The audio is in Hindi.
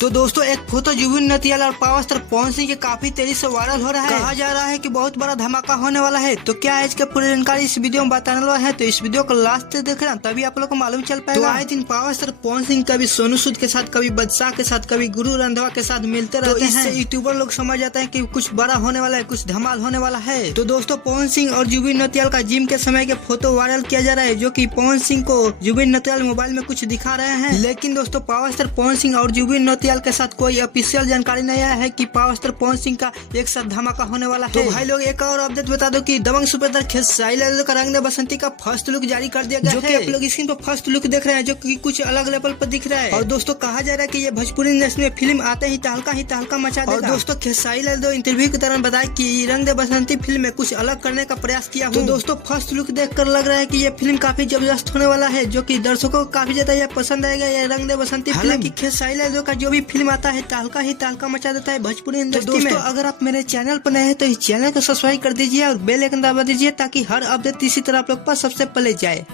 तो दोस्तों एक फोटो जुबिन नौटियाल और पावर स्टार पवन सिंह के काफी तेजी से वायरल हो रहा है। कहा जा रहा है कि बहुत बड़ा धमाका होने वाला है। तो क्या है इसके पूरी जानकारी इस वीडियो में बताने वाला है, तो इस वीडियो को लास्ट तक देखना, तभी आप लोग को मालूम चल पाएगा। तो आए दिन पावर स्टार पवन सिंह कभी सोनू सूद के साथ, कभी बादशाह के साथ, कभी गुरु रंधावा के साथ मिलते रहते हैं। इससे यूट्यूबर लोग समझ जाते हैं कि कुछ बड़ा होने वाला है, कुछ धमाल होने वाला है। तो दोस्तों पवन सिंह और जुबिन नौटियाल का जिम के समय के फोटो वायरल किया जा रहा है, जो कि पवन सिंह को जुबिन नौटियाल मोबाइल में कुछ दिखा रहे हैं। लेकिन दोस्तों पावर स्टार पवन सिंह और जुबिन नौटियाल के साथ कोई ऑफिशियल जानकारी नहीं आया है कि पावर स्टार पवन सिंह का एक साथ धमाका होने वाला है। तो भाई लोग एक और अपडेट बता दो कि दबंग सुपरस्टार खेसारी लाल का रंग दे बसंती का फर्स्ट लुक जारी कर दिया गया है, जो कि आप लोग स्क्रीन पर फर्स्ट लुक देख रहे हैं, जो कि कुछ अलग लेवल पर दिख रहा है। और दोस्तों कहा जा रहा है कि ये भोजपुरी इंडस्ट्री में फिल्म आते ही तहलका मचा देगा। और दोस्तों खेसारी लाल इंटरव्यू के दौरान बताया कि रंग दे बसंती फिल्म में कुछ अलग करने का प्रयास किया हूँ। तो दोस्तों फर्स्ट लुक देखकर लग रहा है कि ये फिल्म काफी जबरदस्त होने वाला है, जो कि दर्शकों को काफी ज्यादा ये पसंद आएगा। ये रंग दे बसंती फिल्म की खेसारी लाल का जो भी फिल्म आता है तहलका मचा देता है भोजपुरी इंडस्ट्री में। दोस्तों अगर आप मेरे चैनल पर नए हैं तो इस चैनल को सब्सक्राइब कर दीजिए और बेल आइकन दबा दीजिए, ताकि हर अपडेट इसी तरह आप लोग पास सबसे पहले जाए।